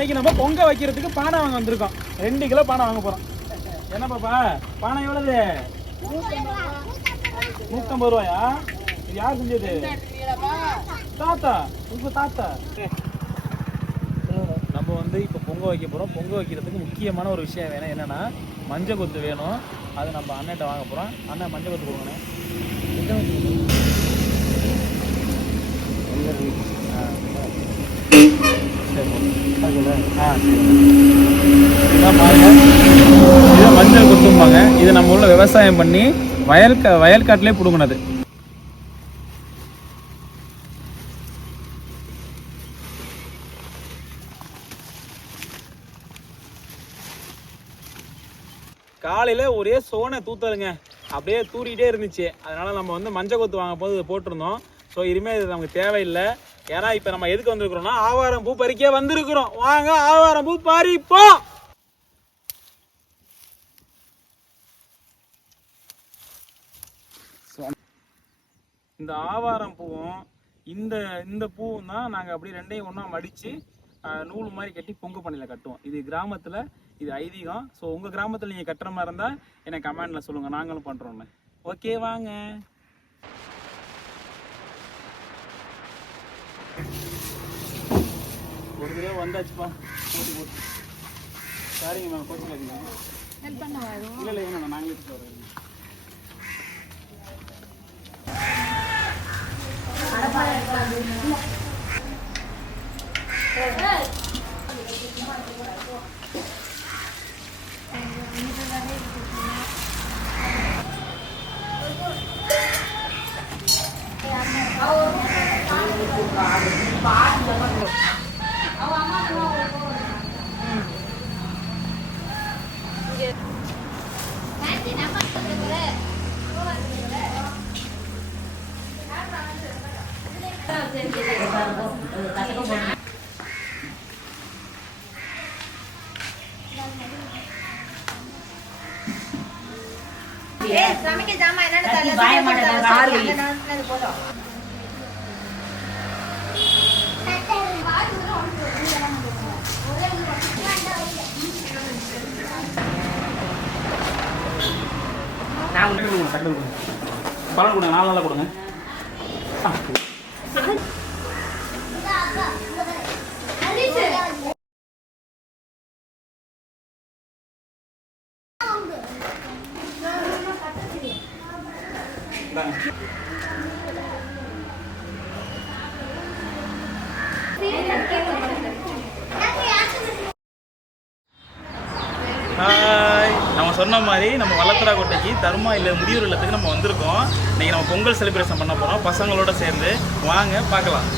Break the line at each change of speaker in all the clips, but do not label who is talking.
இன்னைக்கு நம்ம பொங்க வைக்கிறதுக்கு பானை வாங்க வந்திருக்கோம். ரெண்டு கிலோ பானை வாங்க போறோம். என்ன பாப்பா? பானை எவ்வளவு? நூத்தம்பது ரூபாயா? இது யார் செஞ்சது? தாத்தா. உங்க தாத்தா. நம்ம வந்து இப்போ பொங்க வைக்க போறோம். பொங்க வைக்கிறதுக்கு முக்கியமான ஒரு விஷயம் வேணும். என்னன்னா மஞ்சள் கொத்து வேணும். அது நம்ம அண்ணன்ட்ட வாங்க போறோம். அண்ணன் மஞ்சள் கொத்து கொடுங்கண்ணே. மஞ்சள் குத்தும்பாங்க இது நம்ம உள்ள விவசாயம் பண்ணி வயல் வயல்காட்டிலே பிடுங்கினது காலையில் ஒரே சோனை தூத்தலுங்க. அப்படியே தூரிட்டே இருந்துச்சு. அதனால நம்ம வந்து மஞ்சள் கொத்து வாங்க போது போட்டிருந்தோம். ஸோ இனிமேல் இது நமக்கு தேவையில்லை. ஏன்னா இப்போ நம்ம எதுக்கு வந்திருக்கிறோம்னா ஆவாரம் பூ பறிக்க வந்திருக்கிறோம். வாங்க ஆவாரம் பூ பறிப்போம். இந்த ஆவாரம் பூவும் இந்த இந்த பூவும் தான் நாங்கள் அப்படியே ரெண்டையும் ஒன்றா மடித்து நூல் மாதிரி கட்டி பொங்கு பண்ணியில் கட்டுவோம். இது கிராமத்தில் இது ஐதீகம். ஸோ உங்கள் கிராமத்தில் நீங்கள் கட்டுற மாதிரி இருந்தால் எனக்கு கமெண்டில் சொல்லுங்கள் நாங்களும் பண்ணுறோன்னு ஓகே வாங்க. ஒரு தடவை வந்தாச்சுப்பா. போட்டு போட்டு. சரிங்க மேம் கோச்சிக்காதீங்க இல்லை இல்லை வேணாம் நாங்களே எடுத்துட்டு வரோம்
சமைக்க ஜாமான் என்னன்னு தெரியல போதும்.
பழம் கொடுங்க நாலு நாளாக கொடுங்க. நம்ம சொன்ன மாதிரி நம்ம வல்லத்தரா கோட்டைக்கு தர்மா இல்லை முடியூர் இல்லத்துக்கு நம்ம வந்திருக்கோம். இன்றைக்கி நம்ம பொங்கல் செலிப்ரேஷன் பண்ண போகிறோம் பசங்களோட சேர்ந்து. வாங்க பார்க்கலாம்.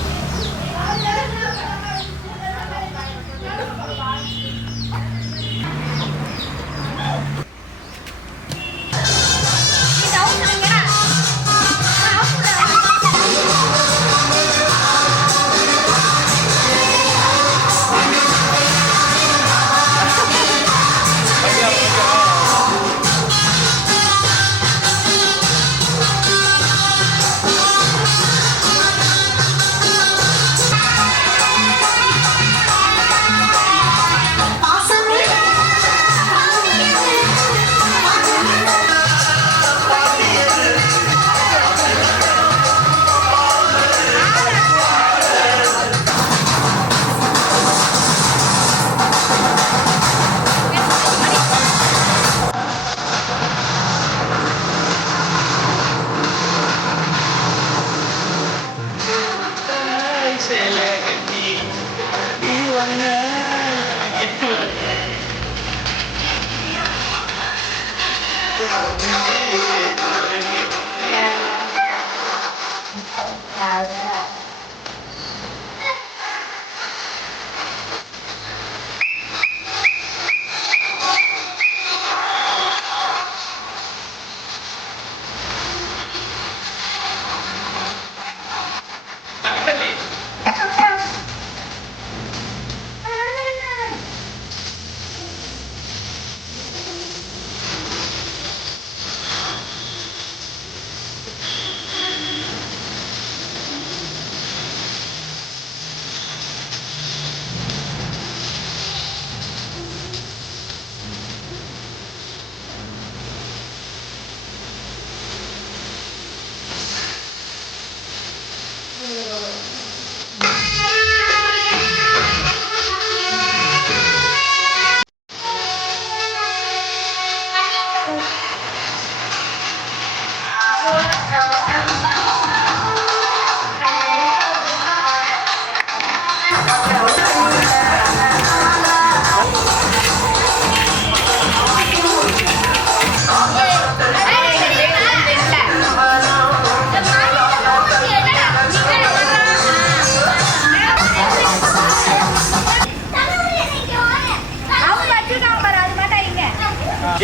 せなくていいわね Yeah.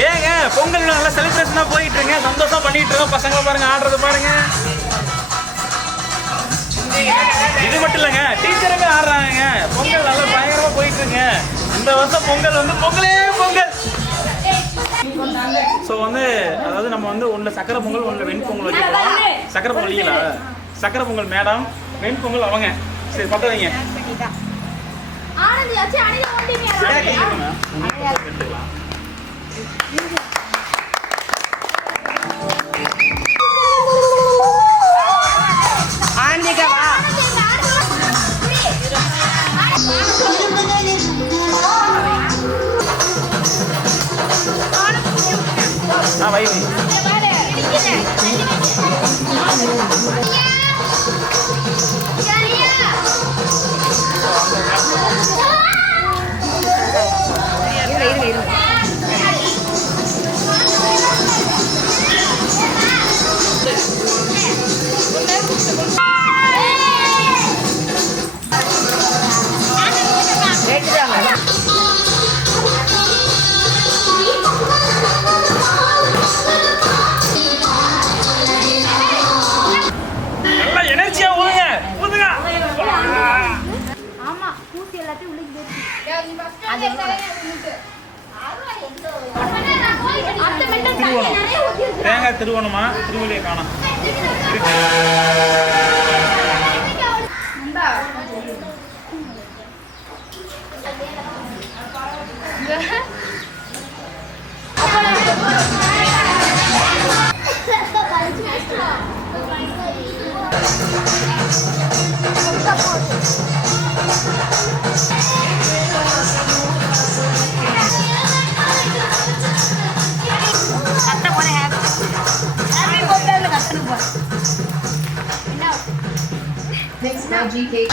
ஏங்க பொங்கல் நல்லா செலிப்ரேஷனா போயிட்டு இருங்க சந்தோஷம் பண்ணிட்டு இருக்கோம் பசங்க பாருங்க ஆடுறது பாருங்க. இது மட்டும் இல்லைங்க டீச்சருமே ஆடுறாங்க பொங்கல் நல்லா பயங்கரமா போயிட்டு இருக்குங்க இந்த வருஷம் பொங்கல் வந்து பொங்கலே பொங்கல். ஸோ வந்து அதாவது நம்ம வந்து ஒன்று சக்கரை பொங்கல் ஒன்று வெண்பொங்கல் வச்சுருக்கோம் சக்கரை பொங்கல் சக்கரை பொங்கல் மேடம் வெண்பொங்கல் அவங்க. சரி பத்த வைங்க
ஆனந்தியாச்சு அணில ஓட்டிங்க
Teşekkür ederim. Música
Next now GK.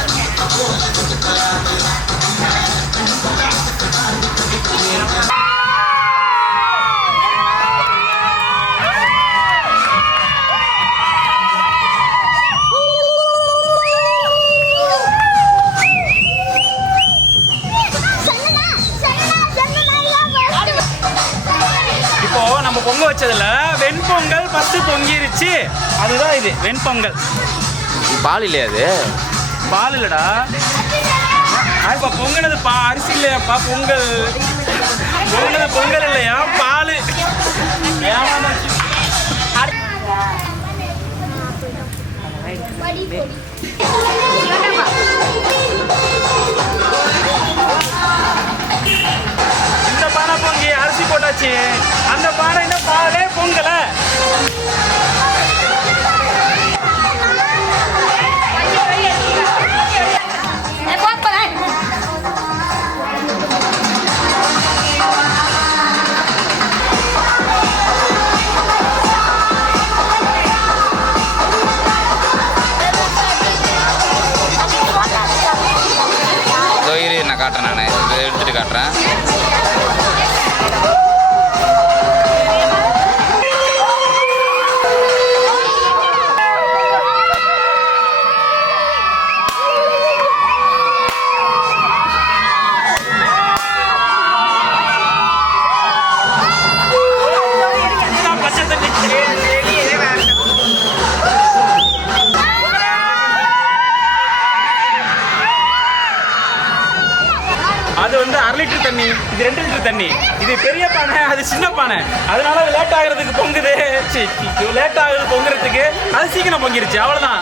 இப்போ நம்ம பொங்க வச்சதுல வெண்பொங்கல் ஃபஸ்ட்டு பொங்கிருச்சு. அதுதான் இது வெண்பொங்கல்.
பால் இல்லையா அது.
பால் இல்லடா இப்போ பொங்கினது பா அரிசி இல்லையாப்பா பொங்கல். பொங்கல் பொங்கல் இல்லையா? பால். இந்த பானை பொங்கி அரிசி போட்டாச்சு. அந்த பானை இன்னும் பாலே பொங்கல.
இதை
தண்ணி. இது ரெண்டு லிட்டர் தண்ணி. இது பெரிய பானை அது சின்ன பானை. அதனால லேட் ஆகிறதுக்கு பொங்குது. லேட் ஆகுது பொங்குறதுக்கு. அது சீக்கிரம் பொங்கிருச்சு. அவ்வளோதான்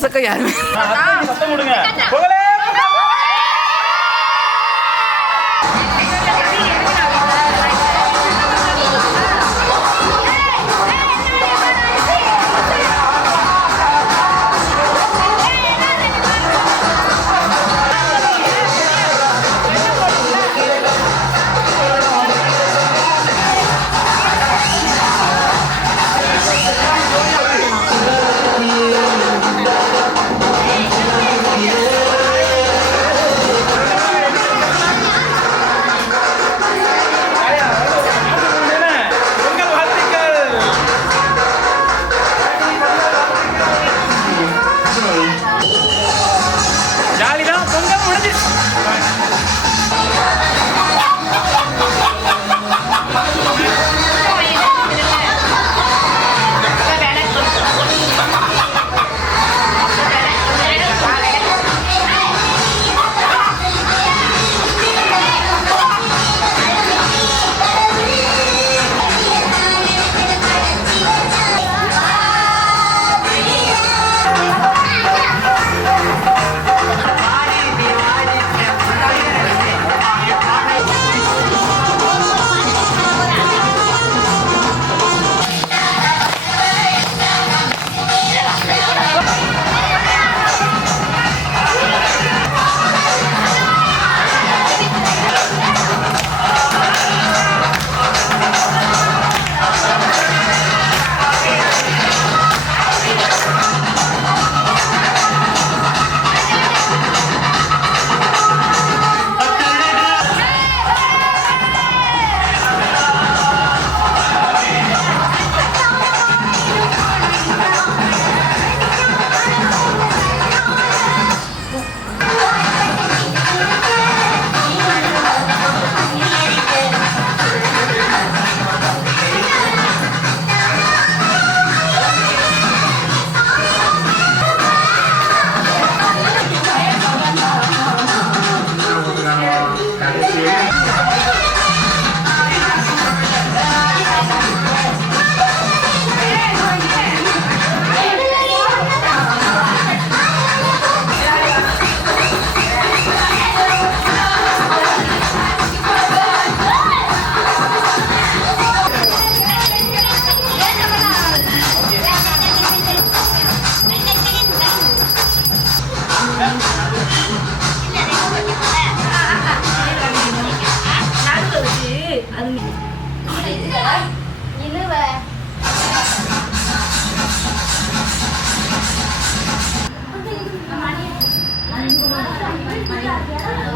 மனுஷக்க யாருமே 哎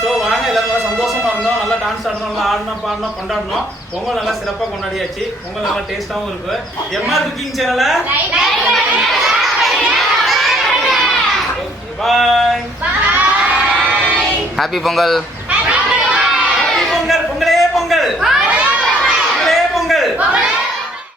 ஸோ வாங்க எல்லாரும் நல்லா சந்தோஷமா இருந்தோம் நல்லா டான்ஸ் ஆடணும் நல்லா ஆடணும் பாடணும் கொண்டாடணும் பொங்கல் நல்லா சிறப்பாக கொண்டாடியாச்சு பொங்கல் நல்லா டேஸ்டாகவும் இருக்கு எம்ஆர் குக்கிங் சேனலை பாய்
ஹாப்பி பொங்கல்